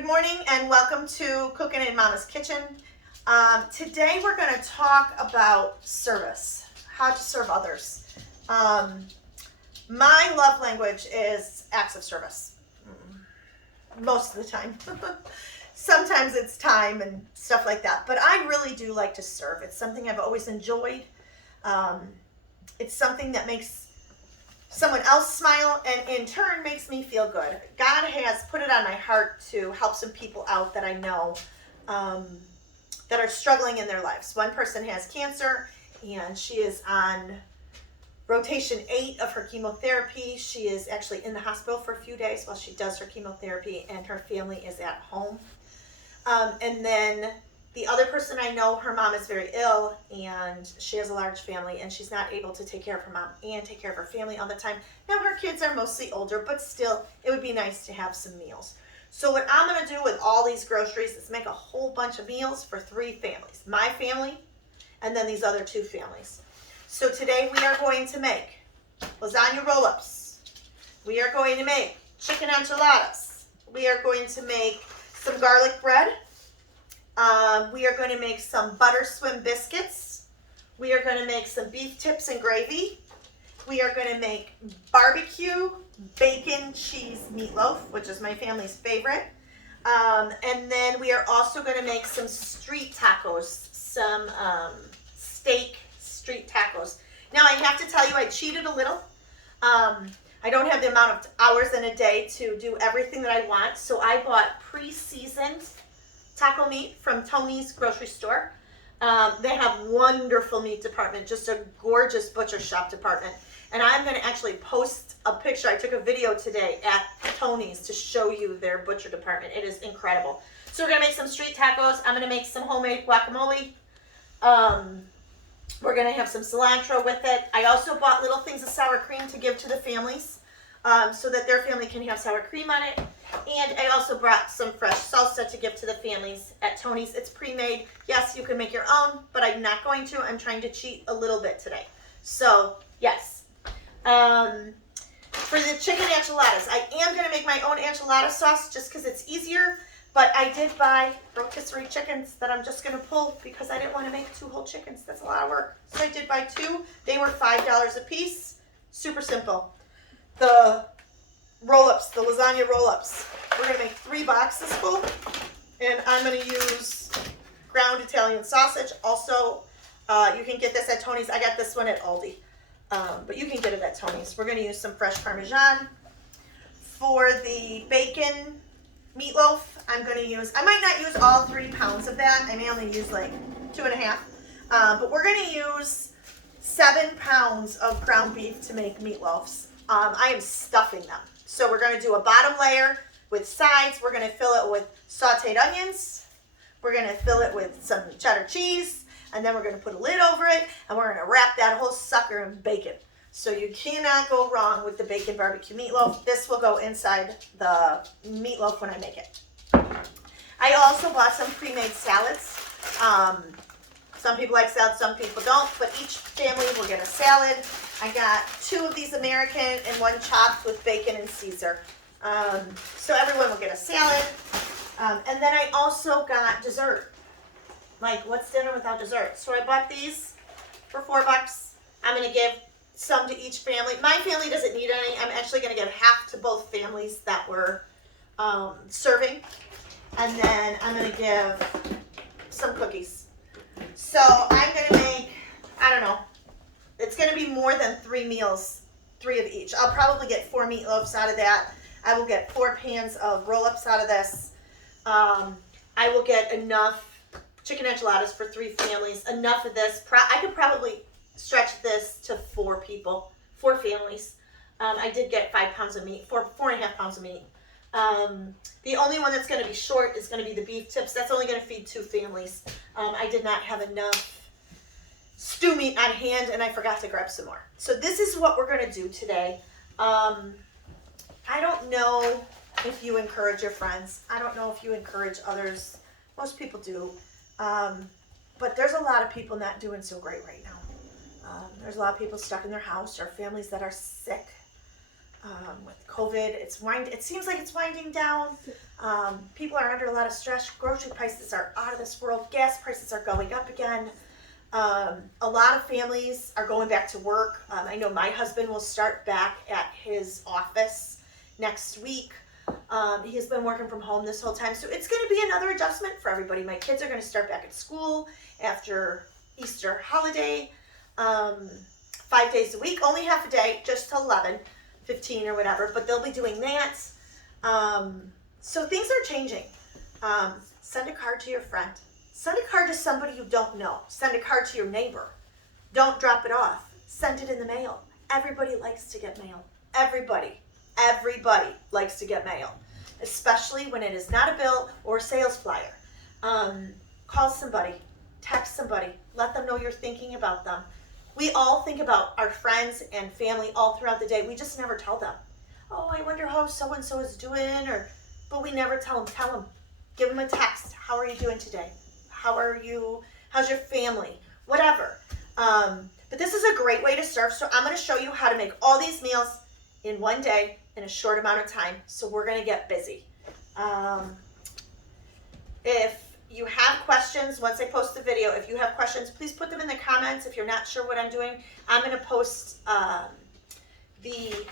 Good morning and welcome to Cooking in Mama's Kitchen. Today we're going to talk about service, how to serve others. My love language is acts of service, most of the time. Sometimes it's time and stuff like that, but I really do like to serve. It's something I've always enjoyed. It's something that makes someone else smile and in turn makes me feel good. God has put it on my heart to help some people out that I know that are struggling in their lives. One person has cancer and she is on rotation 8 of her chemotherapy. She is actually in the hospital for a few days while she does her chemotherapy, and her family is at home. And then the other person I know, her mom is very ill and she has a large family and she's not able to take care of her mom and take care of her family all the time. Now her kids are mostly older, but still it would be nice to have some meals. So what I'm going to do with all these groceries is make a whole bunch of meals for 3 families. My family and then these other 2 families. So today we are going to make lasagna roll-ups. We are going to make chicken enchiladas. We are going to make some garlic bread. We are going to make some butter swim biscuits. We are going to make some beef tips and gravy. We are going to make barbecue bacon cheese meatloaf, which is my family's favorite. And then we are also going to make some street tacos, some steak street tacos. Now I have to tell you, I cheated a little. I don't have the amount of hours in a day to do everything that I want, so I bought pre-seasoned taco meat from Tony's grocery store. They have wonderful meat department, just a gorgeous butcher shop department. And I'm going to actually post a picture. I took a video today at Tony's to show you their butcher department. It is incredible. So we're going to make some street tacos. I'm going to make some homemade guacamole. We're going to have some cilantro with it. I also bought little things of sour cream to give to the families so that their family can have sour cream on it. And I also brought some fresh salsa to give to the families at Tony's. It's pre-made. Yes, you can make your own, but I'm not going to. I'm trying to cheat a little bit today. So, yes. For the chicken enchiladas, I am going to make my own enchilada sauce just because it's easier. But I did buy rotisserie chickens that I'm just going to pull because I didn't want to make 2 whole chickens. That's a lot of work. So I did buy 2. They were $5 a piece. Super simple. The roll-ups, the lasagna roll-ups. We're going to make 3 boxes full, and I'm going to use ground Italian sausage. Also, you can get this at Tony's. I got this one at Aldi, but you can get it at Tony's. We're going to use some fresh Parmesan. For the bacon meatloaf, I'm going to use, I might not use all 3 pounds of that. I may only use like 2.5, but we're going to use 7 pounds of ground beef to make meatloafs. I am stuffing them. So we're going to do a bottom layer with sides. We're going to fill it with sauteed onions. We're going to fill it with some cheddar cheese. And then we're going to put a lid over it. And we're going to wrap that whole sucker in bacon. So you cannot go wrong with the bacon barbecue meatloaf. This will go inside the meatloaf when I make it. I also bought some pre-made salads. Some people like salad, some people don't. But each family will get a salad. I got 2 of these American and 1 chopped with bacon and Caesar. So everyone will get a salad. And then I also got dessert. Like, what's dinner without dessert? So I bought these for $4. I'm going to give some to each family. My family doesn't need any. I'm actually going to give half to both families that were serving. And then I'm going to give some cookies. So I'm going to make, I don't know, it's going to be more than 3 meals, 3 of each. I'll probably get 4 meatloafs out of that. I will get 4 pans of roll-ups out of this. I will get enough chicken enchiladas for 3 families, enough of this. I could probably stretch this to 4 people, 4 families. I did get 5 pounds of meat, 4.5 pounds of meat. The only one that's going to be short is going to be the beef tips. That's only going to feed 2 families. I did not have enough stew meat on hand, and I forgot to grab some more. So this is what we're going to do today. I don't know if you encourage your friends. I don't know if you encourage others. Most people do. But there's a lot of people not doing so great right now. There's a lot of people stuck in their house or families that are sick. with COVID. It seems like it's winding down. People are under a lot of stress. Grocery prices are out of this world. Gas prices are going up again. A lot of families are going back to work. I know my husband will start back at his office next week. He's been working from home this whole time, so it's going to be another adjustment for everybody. My kids are going to start back at school after Easter holiday, 5 days a week, only half a day, just till 11:15 or whatever, but they'll be doing that. So things are changing. Send a card to your friend. Send a card to somebody you don't know. Send a card to your neighbor. Don't drop it off. Send it in the mail. Everybody likes to get mail. Everybody likes to get mail, especially when it is not a bill or a sales flyer. Call somebody, text somebody, let them know you're thinking about them. We all think about our friends and family all throughout the day. We just never tell them. Oh, I wonder how so-and-so is doing, but we never tell them. Tell them. Give them a text. How are you doing today? How are you? How's your family? Whatever. But this is a great way to serve. So I'm going to show you how to make all these meals in one day in a short amount of time. So we're going to get busy. If you have questions, once I post the video, if you have questions, please put them in the comments. If you're not sure what I'm doing, I'm going to post the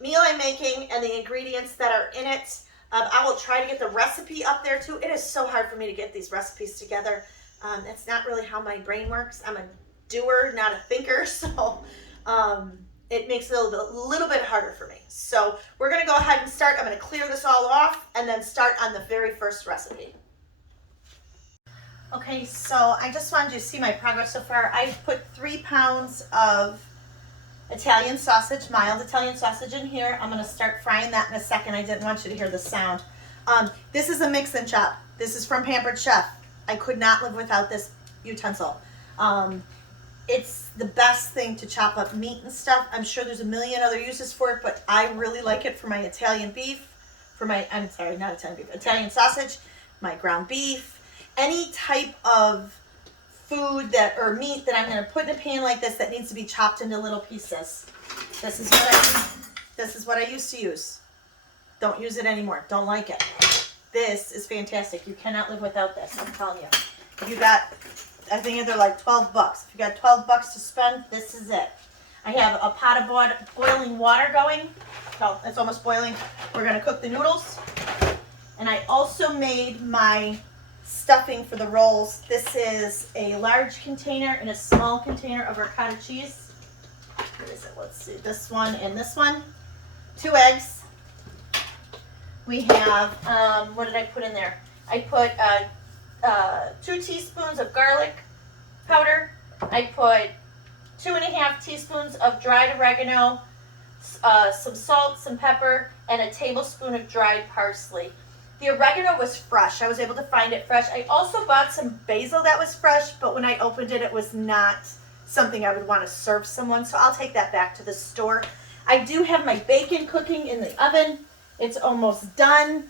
meal I'm making and the ingredients that are in it. I will try to get the recipe up there too. It is so hard for me to get these recipes together. That's not really how my brain works. I'm a doer, not a thinker, so it makes it a little bit harder for me. So we're going to go ahead and start. I'm going to clear this all off and then start on the very first recipe. Okay, so I just wanted you to see my progress so far. I've put 3 pounds of Italian sausage, mild Italian sausage in here. I'm going to start frying that in a second. I didn't want you to hear the sound. This is a mix and chop. This is from Pampered Chef. I could not live without this utensil. It's the best thing to chop up meat and stuff. I'm sure there's a million other uses for it, but I really like it for my Italian beef, Italian sausage, my ground beef, any type of food or meat that I'm going to put in a pan like this that needs to be chopped into little pieces. This is what I used to use. Don't use it anymore. Don't like it. This is fantastic. You cannot live without this, I'm telling you. If you got, I think they're like $12. If you got $12 to spend, this is it. I have a pot of boiling water going. Oh, it's almost boiling. We're going to cook the noodles. And I also made my stuffing for the rolls. This is a large container and a small container of ricotta cheese. What is it? Let's see. This one and this one. 2 eggs. We have, what did I put in there? I put 2 teaspoons of garlic powder. I put 2.5 teaspoons of dried oregano, some salt, some pepper, and a tablespoon of dried parsley. The oregano was fresh. I was able to find it fresh. I also bought some basil that was fresh, but when I opened it, it was not something I would want to serve someone, so I'll take that back to the store. I do have my bacon cooking in the oven. It's almost done.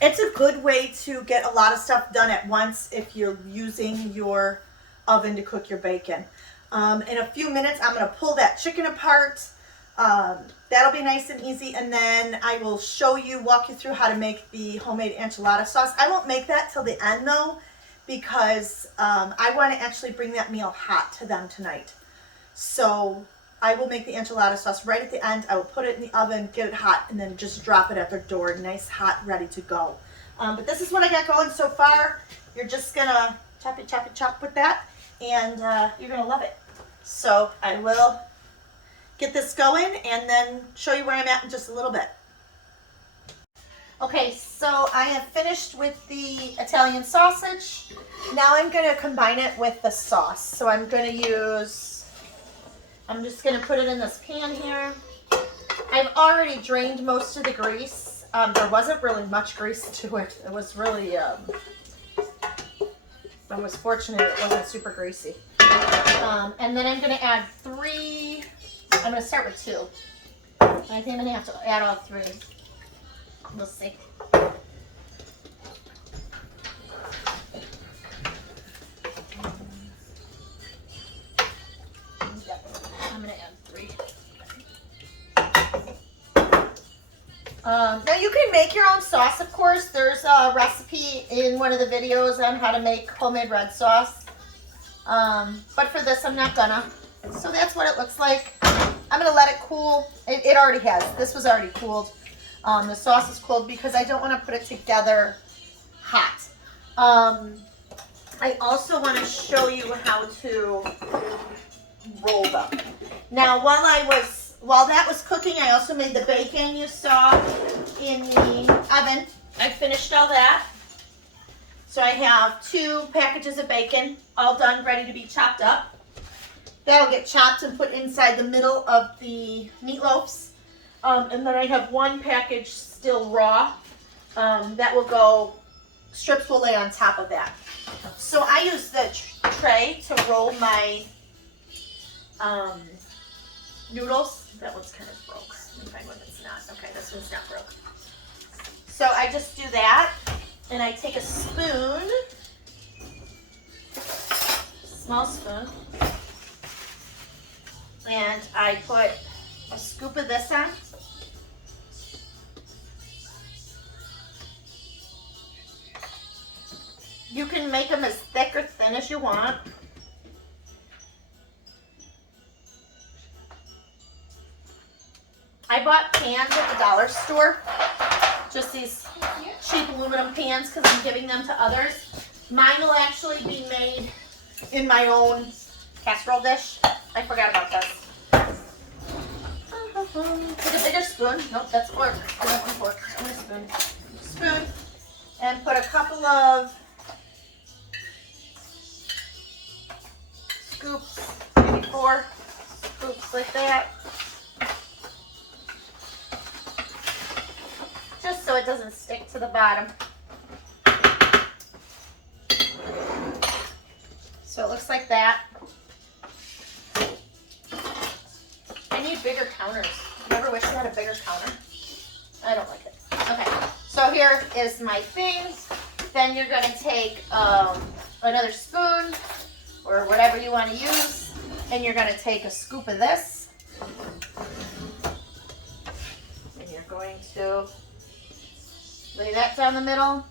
It's a good way to get a lot of stuff done at once if you're using your oven to cook your bacon. In a few minutes, I'm going to pull that chicken apart. That'll be nice and easy, and then I will walk you through how to make the homemade enchilada sauce. I won't make that till the end though, because I want to actually bring that meal hot to them tonight. So I will make the enchilada sauce right at the end. I will put it in the oven, get it hot, and then just drop it at their door, nice, hot, ready to go. But this is what I got going so far. You're just gonna chop with that, and you're gonna love it. So I will get this going and then show you where I'm at in just a little bit. Okay, so I have finished with the Italian sausage. Now I'm going to combine it with the sauce. So I'm just going to put it in this pan here. I've already drained most of the grease. There wasn't really much grease to it. It was really, I was fortunate it wasn't super greasy. And then I'm going to add 3. I'm going to start with 2. I think I'm going to have to add all 3. We'll see. Yep. I'm going to add 3. Now you can make your own sauce, of course. There's a recipe in one of the videos on how to make homemade red sauce. But for this, I'm not gonna. So that's what it looks like. I'm gonna let it cool. It already has. This was already cooled. The sauce is cooled because I don't want to put it together hot. I also want to show you how to roll them. Now, while that was cooking, I also made the bacon you saw in the oven. I finished all that. So I have 2 packages of bacon, all done, ready to be chopped up. That'll get chopped and put inside the middle of the meatloafs. And then I have 1 package still raw. That will go, strips will lay on top of that. So I use the tray to roll my noodles. That one's kind of broke. Let me find one that's not. Okay, this one's not broke. So I just do that, and I take a spoon, small spoon, and I put a scoop of this on. You can make them as thick or thin as you want. I bought pans at the dollar store, just these cheap aluminum pans because I'm giving them to others. Mine will actually be made in my own casserole dish. I forgot about this. Take a bigger spoon. Nope, that's fork. I don't want a fork. I want a spoon. Spoon. And put a couple of scoops, maybe 4 scoops like that. Just so it doesn't stick to the bottom. So it looks like that. I need bigger counters. You ever wish you had a bigger counter? I don't like it. Okay, so here is my thing. Then you're going to take another spoon or whatever you want to use, and you're going to take a scoop of this. And you're going to lay that down the middle.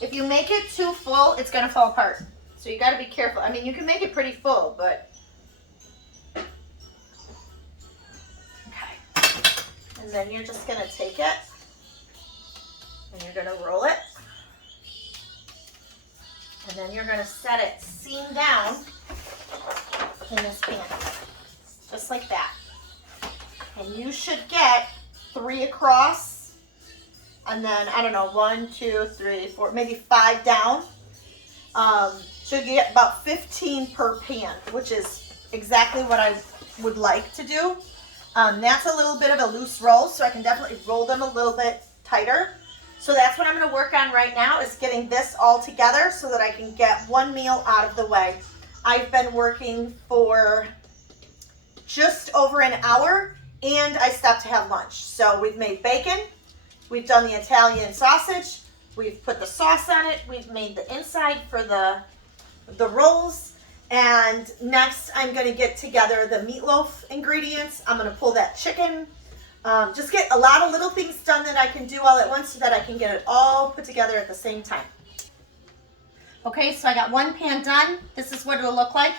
If you make it too full, it's going to fall apart. So you got to be careful. I mean, you can make it pretty full, but okay. And then you're just going to take it and you're going to roll it. And then you're going to set it seam down in this pan. Just like that. And you should get 3 across. And then, I don't know, 1, 2, 3, 4, maybe 5 down. So you get about 15 per pan, which is exactly what I would like to do. That's a little bit of a loose roll, so I can definitely roll them a little bit tighter. So that's what I'm going to work on right now, is getting this all together so that I can get one meal out of the way. I've been working for just over an hour, and I stopped to have lunch. So we've made bacon. We've done the Italian sausage. We've put the sauce on it. We've made the inside for the rolls. And next I'm going to get together the meatloaf ingredients. I'm going to pull that chicken. Just get a lot of little things done that I can do all at once so that I can get it all put together at the same time. Okay, so I got one pan done. This is what it'll look like.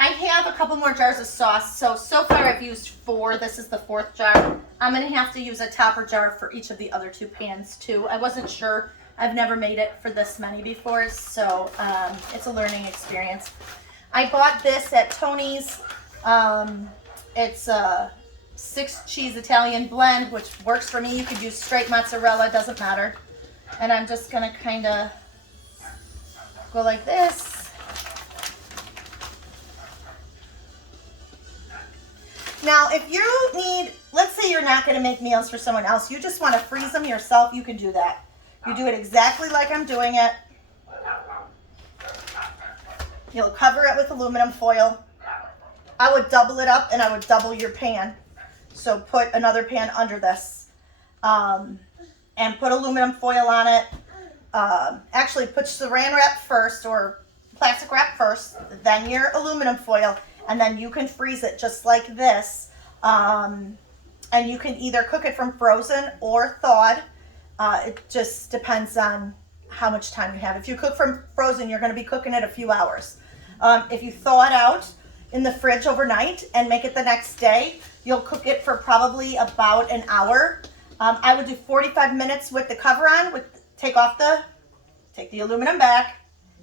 I have a couple more jars of sauce. So far I've used 4. This is the 4th jar. I'm going to have to use a topper jar for each of the other 2 pans too. I wasn't sure. I've never made it for this many before, so it's a learning experience. I bought this at Tony's. It's a 6 cheese Italian blend, which works for me. You could use straight mozzarella, doesn't matter. And I'm just going to kind of go like this. Now, if you need, let's say you're not going to make meals for someone else, you just want to freeze them yourself, you can do that. You do it exactly like I'm doing it. You'll cover it with aluminum foil. I would double it up and I would double your pan. So put another pan under this and put aluminum foil on it. Actually put saran wrap first, or plastic wrap first, then your aluminum foil, and then you can freeze it just like this. And you can either cook it from frozen or thawed. It just depends on how much time you have. If you cook from frozen, you're going to be cooking it a few hours. If you thaw it out in the fridge overnight and make it the next day, you'll cook it for probably about an hour. I would do 45 minutes with the cover on. Take the aluminum back,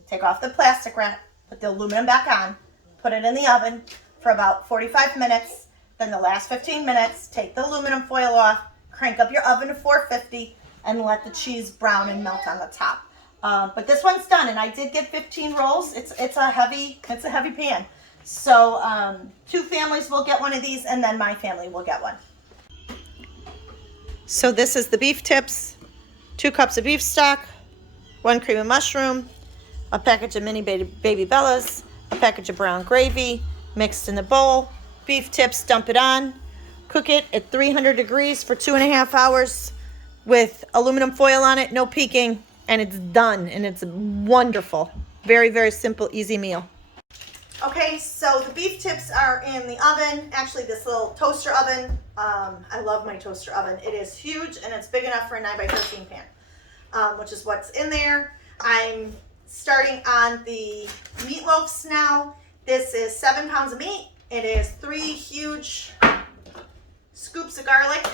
take off the plastic wrap, put the aluminum back on, put it in the oven for about 45 minutes. Then the last 15 minutes, take the aluminum foil off, crank up your oven to 450, and let the cheese brown and melt on the top. But this one's done, and I did get 15 rolls. It's a heavy pan. So 2 families will get one of these, and then my family will get one. So this is the beef tips, 2 cups of beef stock, 1 cream of mushroom, a package of mini baby Bellas, a package of brown gravy, mixed in a bowl. Beef tips, dump it on, cook it at 300 degrees for 2.5 hours with aluminum foil on it, no peeking, and it's done, and it's wonderful. Very, very simple, easy meal. Okay, so the beef tips are in the oven, actually this little toaster oven. I love my toaster oven. It is huge, and it's big enough for a 9x13 pan, which is what's in there. I'm starting on the meatloafs now. This is 7 pounds of meat. It is 3 huge scoops of garlic,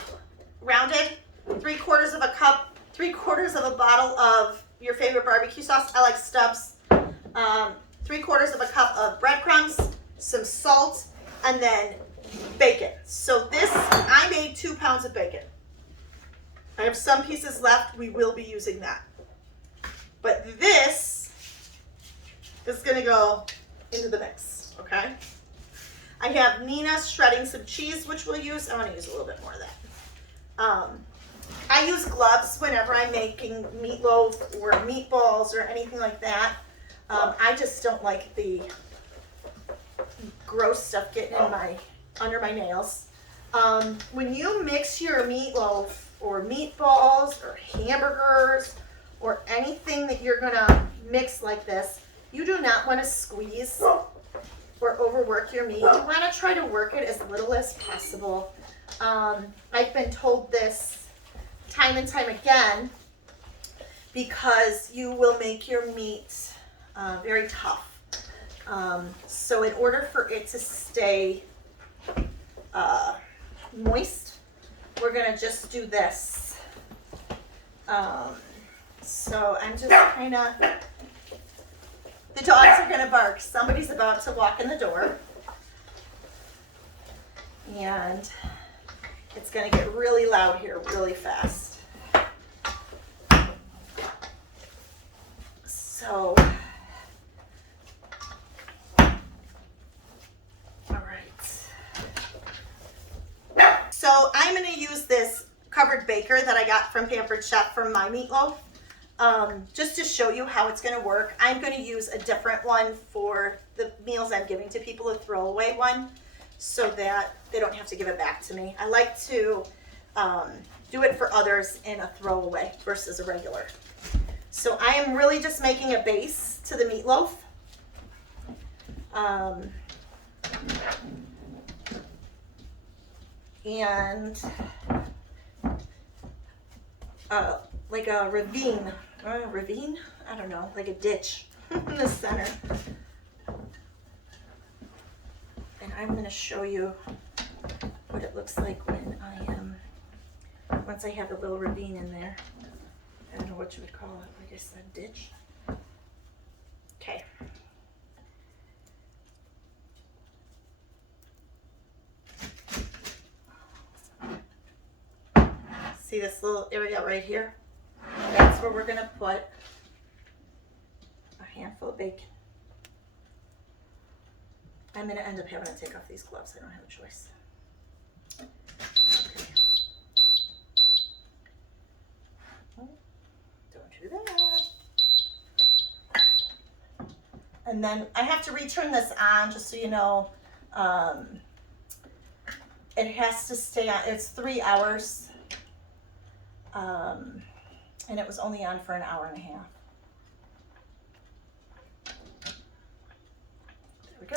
rounded, 3/4 of a cup, 3/4 of a bottle of your favorite barbecue sauce. I like Stubbs. 3/4 of a cup of breadcrumbs, some salt, and then bacon. So this, I made 2 pounds of bacon. I have some pieces left. We will be using that. But this is going to go into the mix, okay? I have Nina shredding some cheese, which we'll use. I want to use a little bit more of that. I use gloves whenever I'm making meatloaf or meatballs or anything like that. I just don't like the gross stuff getting under my nails. When you mix your meatloaf or meatballs or hamburgers or anything that you're gonna mix like this, you do not want to squeeze or overwork your meat. You want to try to work it as little as possible. I've been told this time and time again because you will make your meat very tough. So in order for it to stay moist, we're going to just do this. So I'm just kind of... The dogs are going to bark. Somebody's about to walk in the door. And it's going to get really loud here really fast. So, all right. So I'm going to use this covered baker that I got from Pampered Chef for my meatloaf. Just to show you how it's going to work. I'm going to use a different one for the meals I'm giving to people, a throwaway one, so that they don't have to give it back to me. I like to do it for others in a throwaway versus a regular. So I am really just making a base to the meatloaf. And like a ravine, I don't know, like a ditch in the center. And I'm going to show you what it looks like when once I have a little ravine in there. I don't know what you would call it, like I said, ditch. Okay. See this little area right here? That's where we're going to put a handful of bacon. I'm going to end up having to take off these gloves. I don't have a choice. Okay. Oh, don't do that. And then I have to return this on, just so you know. It has to stay on. It's 3 hours. And it was only on for an hour and a half.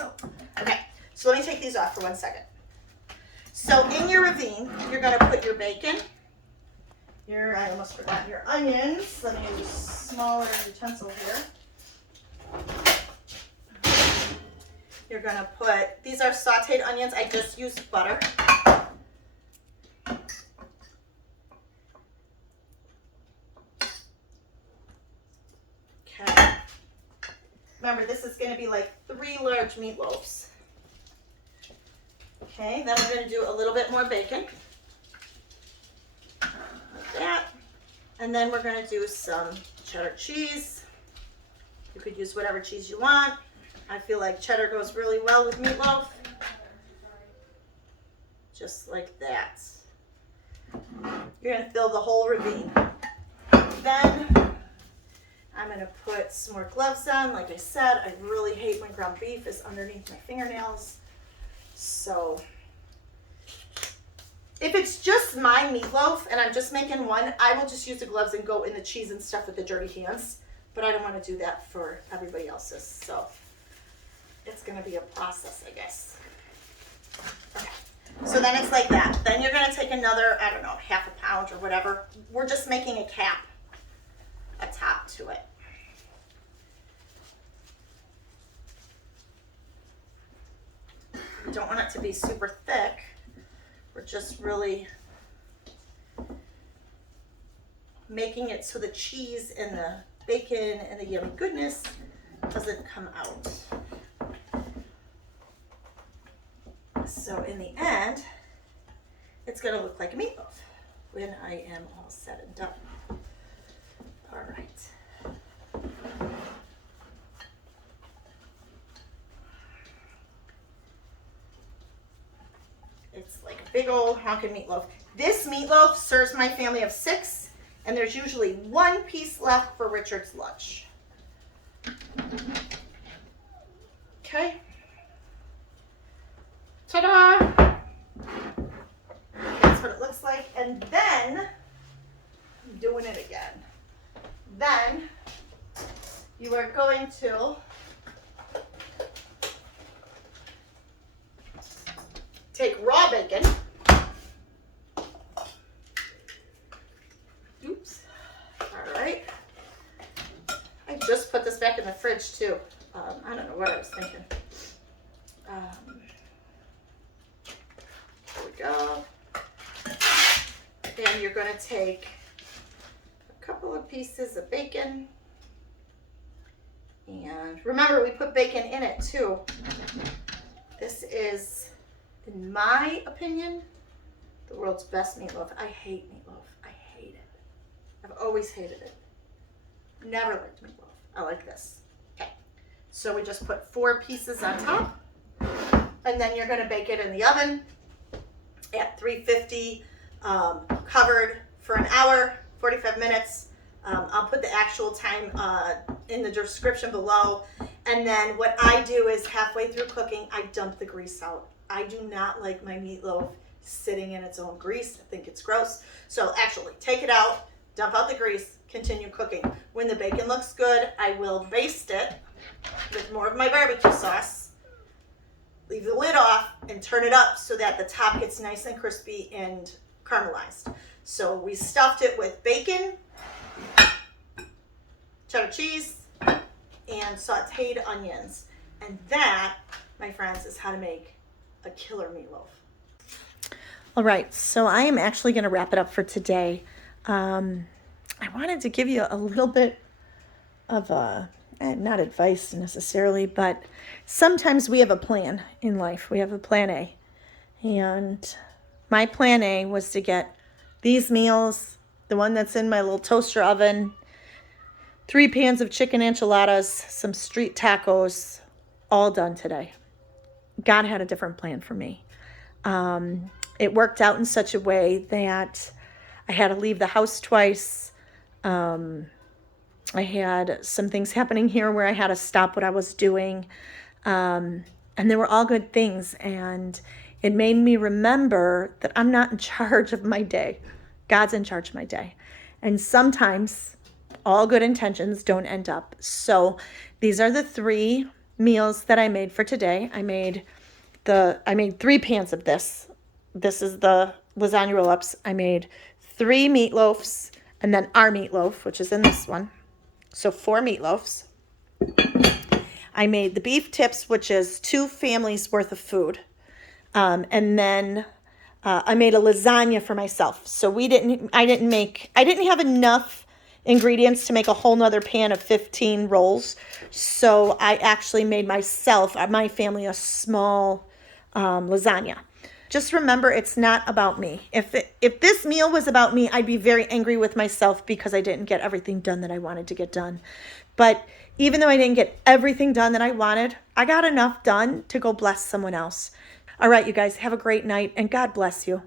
No. Okay, so let me take these off for 1 second. So in your ravine, you're gonna put your bacon, I almost forgot your onions. Let me use a smaller utensil here. You're gonna put, these are sauteed onions. I just used butter. Okay. Remember, this is gonna be like 3 large meatloaves. Okay, then we're gonna do a little bit more bacon. Like that. And then we're gonna do some cheddar cheese. You could use whatever cheese you want. I feel like cheddar goes really well with meatloaf. Just like that. You're gonna fill the whole ravine. Then I'm gonna put some more gloves on. Like I said, I really hate when ground beef is underneath my fingernails. So if it's just my meatloaf and I'm just making one, I will just use the gloves and go in the cheese and stuff with the dirty hands. But I don't want to do that for everybody else's. So it's going to be a process, I guess. Okay. So then it's like that. Then you're going to take another, I don't know, half a pound or whatever. We're just making a cap, a top to it. We don't want it to be super thick. We're just really making it so the cheese and the bacon and the yummy goodness doesn't come out. So in the end, it's going to look like a meatloaf when I am all said and done. All right. It's like a big old honking meatloaf. This meatloaf serves my family of 6, and there's usually 1 piece left for Richard's lunch. Okay. Ta-da! That's what it looks like. And then, I'm doing it again. Then, you are going to take raw bacon. Oops. All right. I just put this back in the fridge too. I don't know what I was thinking. There we go. And you're going to take a couple of pieces of bacon. And remember, we put bacon in it too. This is, in my opinion, the world's best meatloaf. I hate meatloaf. I hate it. I've always hated it. Never liked meatloaf. I like this. Okay. So we just put 4 pieces on top. And then you're going to bake it in the oven at 350, covered for an hour, 45 minutes. I'll put the actual time in the description below. And then what I do is halfway through cooking, I dump the grease out. I do not like my meatloaf sitting in its own grease. I think it's gross. So actually, take it out, dump out the grease, continue cooking. When the bacon looks good, I will baste it with more of my barbecue sauce. Leave the lid off and turn it up so that the top gets nice and crispy and caramelized. So we stuffed it with bacon, cheddar cheese, and sauteed onions. And that, my friends, is how to make a killer meatloaf. All right, so I am actually going to wrap it up for today. I wanted to give you a little bit of not advice necessarily, but sometimes we have a plan in life. We have a plan A. And my plan A was to get these meals, the one that's in my little toaster oven, 3 pans of chicken enchiladas, some street tacos, all done today. God had a different plan for me. It worked out in such a way that I had to leave the house twice. I had some things happening here where I had to stop what I was doing. And they were all good things. And it made me remember that I'm not in charge of my day. God's in charge of my day. And sometimes all good intentions don't end up. So these are the 3 meals that I made for today. I made 3 pans of this. This is the lasagna roll-ups. I made 3 meatloafs and then our meatloaf, which is in this one. So 4 meatloafs. I made the beef tips, which is 2 families worth of food. And then I made a lasagna for myself. So I didn't have enough ingredients to make a whole nother pan of 15 rolls. So I actually made my family, a small lasagna. Just remember, it's not about me. If this meal was about me, I'd be very angry with myself because I didn't get everything done that I wanted to get done. But even though I didn't get everything done that I wanted, I got enough done to go bless someone else. All right, you guys, have a great night, and God bless you.